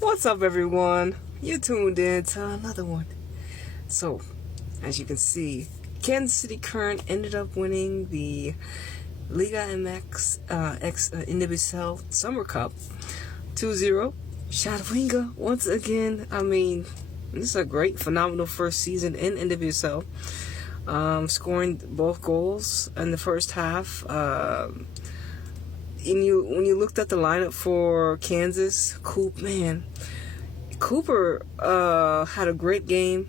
What's up, everyone? You tuned in to another one. So, as you can see, Kansas City Current ended up winning the Liga MX Nwsl Summer Cup 2-0. Shadwinga, once again, this is a great, phenomenal first season in Nwsl. Scoring both goals in the first half. When you looked at the lineup for Kansas, Cooper had a great game.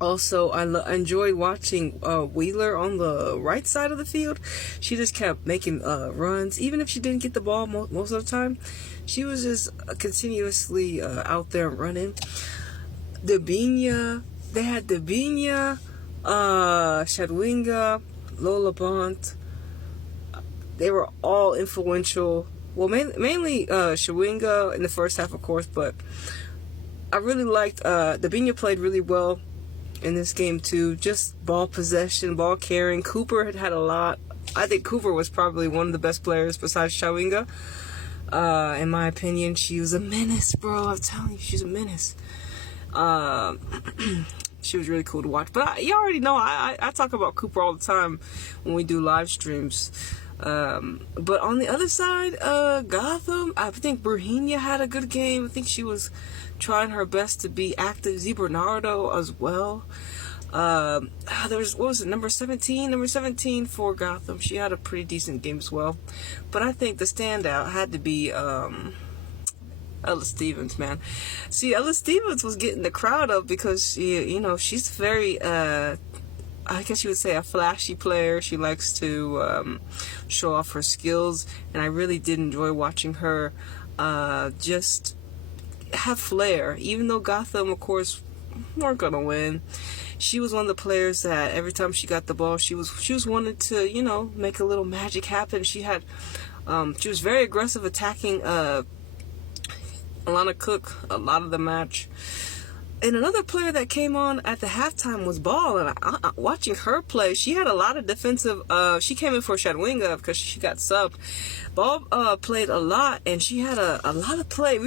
Also, I enjoyed watching Wheeler on the right side of the field. She just kept making runs. Even if she didn't get the ball most of the time, she was just continuously out there running. They had Dabinia, Shadwinga, Lola Bont. They were all influential. Well, mainly Shadwinga in the first half, of course, but I really liked Dabinia played really well in this game too. Just ball possession, ball carrying. Cooper had a lot. I think Cooper was probably one of the best players besides Shadwinga. In my opinion, she was a menace, bro. I'm telling you, she's a menace. She was really cool to watch. But you already know, I talk about Cooper all the time when we do live streams. But on the other side, Gotham, I think Brahenia had a good game. I think she was trying her best to be active. Z Bernardo as well. There was, what was it, number 17? Number 17 for Gotham. She had a pretty decent game as well. But I think the standout had to be Ella Stevens, man. See, Ella Stevens was getting the crowd up because she's very I guess you would say a flashy player. She likes to show off her skills, and I really did enjoy watching her just have flair. Even though Gotham, of course, weren't gonna win, she was one of the players that every time she got the ball, she was wanting to make a little magic happen. She was very aggressive attacking Alana Cook a lot of the match. And another player that came on at the halftime was Ball, and watching her play, she had a lot of defensive. She came in for Shadwinga because she got subbed. Ball played a lot, and she had a lot of play.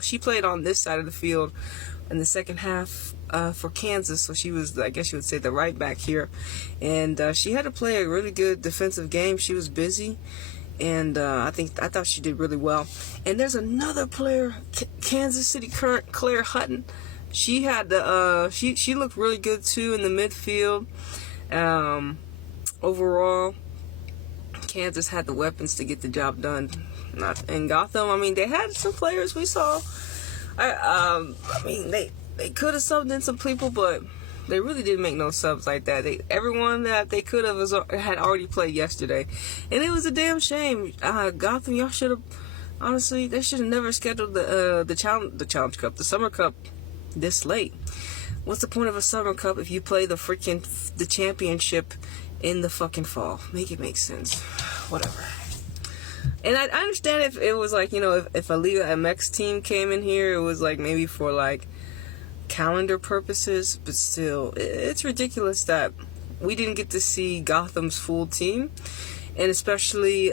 She played on this side of the field in the second half for Kansas, so she was, I guess you would say, the right back here, and she had to play a really good defensive game. She was busy. And I thought she did really well. And there's another player, Kansas City Current, Claire Hutton. She had she looked really good too in the midfield. Overall, Kansas had the weapons to get the job done. In Gotham, they had some players we saw. They could have subbed in some people, but they really didn't make no subs like that. Everyone that they could have had already played yesterday, and it was a damn shame. Gotham, y'all should have, honestly, they should have never scheduled the Challenge Cup, the Summer Cup, this late. What's the point of a Summer Cup if you play the championship in the fucking fall? Make it make sense. Whatever. And I understand if it was like, if a Liga MX team came in here, it was like maybe for like calendar purposes, but still, it's ridiculous that we didn't get to see Gotham's full team, and especially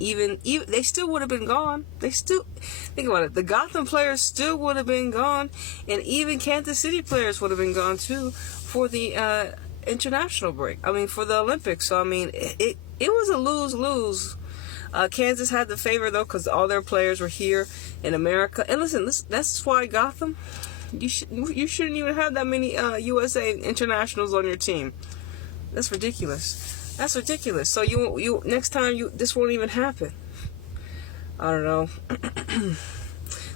even they still would have been gone. They still, think about it, the Gotham players still would have been gone, and even Kansas City players would have been gone too for the international break. for the Olympics. So it was a lose-lose. Kansas had the favor though, because all their players were here in America. And listen, that's why Gotham, you shouldn't even have that many USA internationals on your team. That's ridiculous. That's ridiculous. So you next time this won't even happen. I don't know.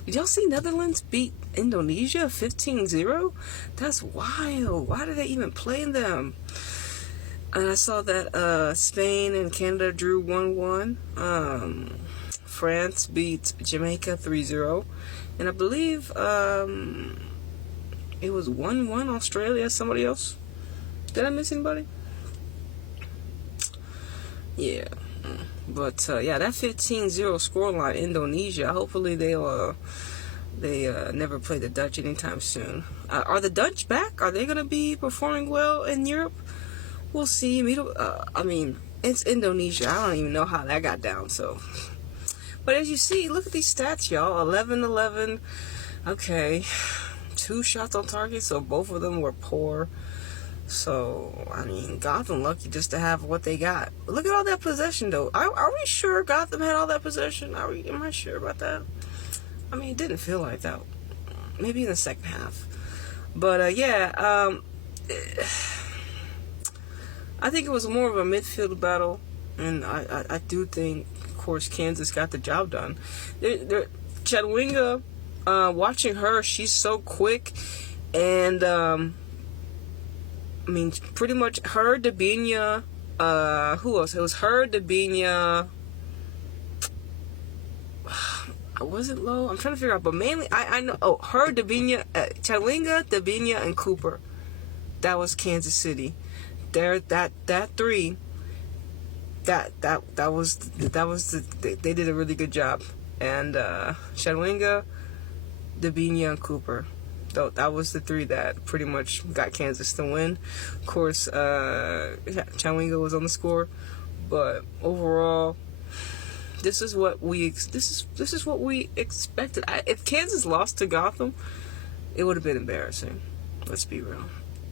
Did y'all see Netherlands beat Indonesia 15-0? That's wild. Why did they even play them? And I saw that Spain and Canada drew 1-1. France beat Jamaica 3-0. And I believe it was 1-1 Australia. Somebody else? Did I miss anybody? Yeah. But that 15-0 scoreline, Indonesia. Hopefully they never play the Dutch anytime soon. Are the Dutch back? Are they going to be performing well in Europe? We'll see. It's Indonesia. I don't even know how that got down. So, But as you see, look at these stats, y'all. 11-11. Okay. 2 shots on target, so both of them were poor. So, I mean, Gotham lucky just to have what they got. Look at all that possession, though. Are we sure Gotham had all that possession? Am I sure about that? I mean, it didn't feel like that. Maybe in the second half. But, I think it was more of a midfield battle. And I do think, of course, Kansas got the job done. Chadwinga, watching her, she's so quick. And, I mean, pretty much her, Dabinia, who else? It was her, Dabinia. Was it Low? I'm trying to figure out, but mainly, I know, her, Dabinia, Chadwinga, Dabinia, and Cooper. That was Kansas City. That three, they did a really good job. And, Chadwinga, Dabinia, and Cooper. That was the 3 that pretty much got Kansas to win. Of course, Chadwinga was on the score, but overall, this is what we expected. If Kansas lost to Gotham, it would have been embarrassing. Let's be real.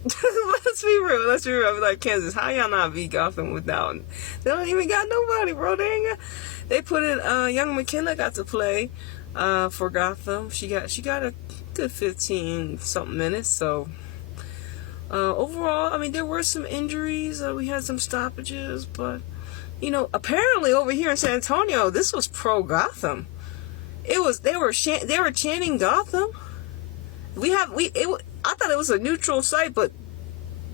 Let's be real. I'm like, Kansas, how y'all not beat Gotham without? They don't even got nobody, bro. They put in young McKenna got to play for Gotham. She got a good 15 something minutes. So overall, I mean, there were some injuries. We had some stoppages, but apparently over here in San Antonio, this was pro Gotham. They were chanting Gotham. I thought it was a neutral site, but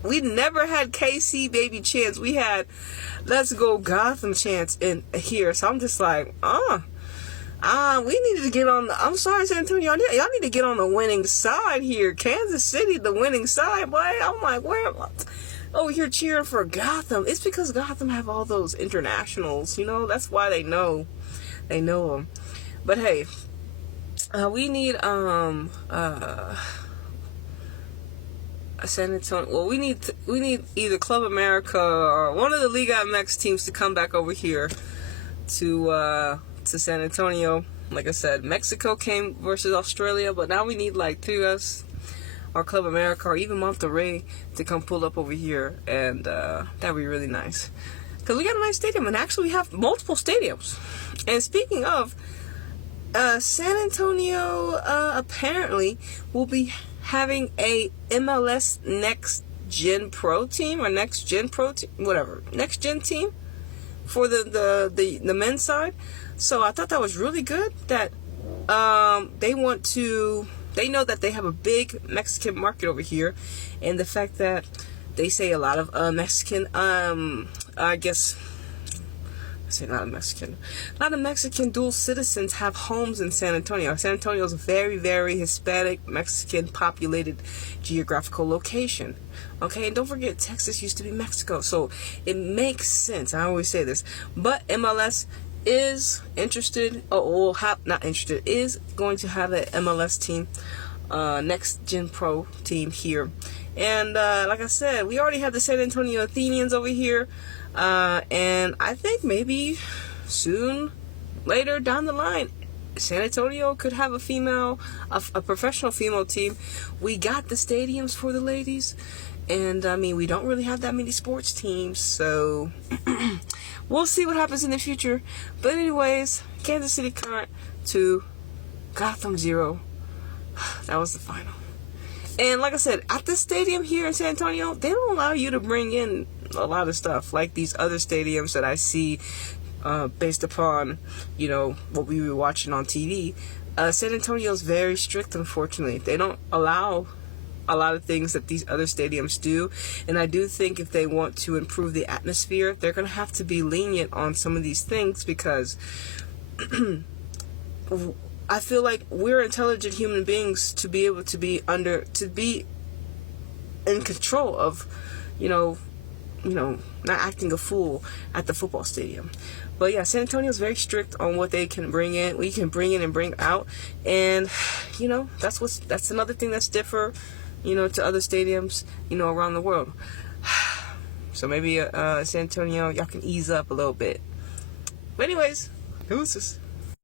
we never had KC baby chants. We had let's go Gotham chants in here. So I'm just like, we needed to get on I'm sorry, San Antonio, y'all need to get on the winning side here. Kansas City, the winning side, boy. I'm like, where am I? Over here cheering for Gotham. It's because Gotham have all those internationals, that's why they know them. But hey, we need San Antonio. Well, we need either Club America or one of the Liga MX teams to come back over here to San Antonio. Like I said, Mexico came versus Australia, but now we need like 3 of us, or Club America, or even Monterrey to come pull up over here, and that'd be really nice. Because we got a nice stadium, and actually we have multiple stadiums. And speaking of, San Antonio apparently will be having a MLS Next Gen Pro team, or Next Gen Pro team, whatever, Next Gen team for the men's side. So I thought that was really good that they know that they have a big Mexican market over here, and the fact that they say a lot of Mexican, I guess, a lot of Mexican dual citizens have homes in San Antonio. San Antonio is a very, very Hispanic, Mexican populated geographical location. Okay, and don't forget, Texas used to be Mexico, so it makes sense. I always say this, but MLS is interested, is going to have an MLS team, Next Gen Pro team here. And like I said, we already have the San Antonio Athenians over here, and I think maybe soon, later down the line, San Antonio could have a professional female team. We got the stadiums for the ladies, and I mean, we don't really have that many sports teams, so we'll see what happens in the future. But anyways, Kansas City Current to Gotham 0. That was the final. And like I said, at this stadium here in San Antonio, they don't allow you to bring in a lot of stuff like these other stadiums that I see based upon, what we were watching on TV. San Antonio is very strict, unfortunately. They don't allow a lot of things that these other stadiums do, and I do think if they want to improve the atmosphere, they're going to have to be lenient on some of these things, because I feel like we're intelligent human beings to be able to be in control of, not acting a fool at the football stadium. But yeah, San Antonio is very strict on what they can bring in. We can bring in and bring out, and that's another thing that's different, to other stadiums, around the world. So maybe San Antonio, y'all can ease up a little bit. But anyways, deuces.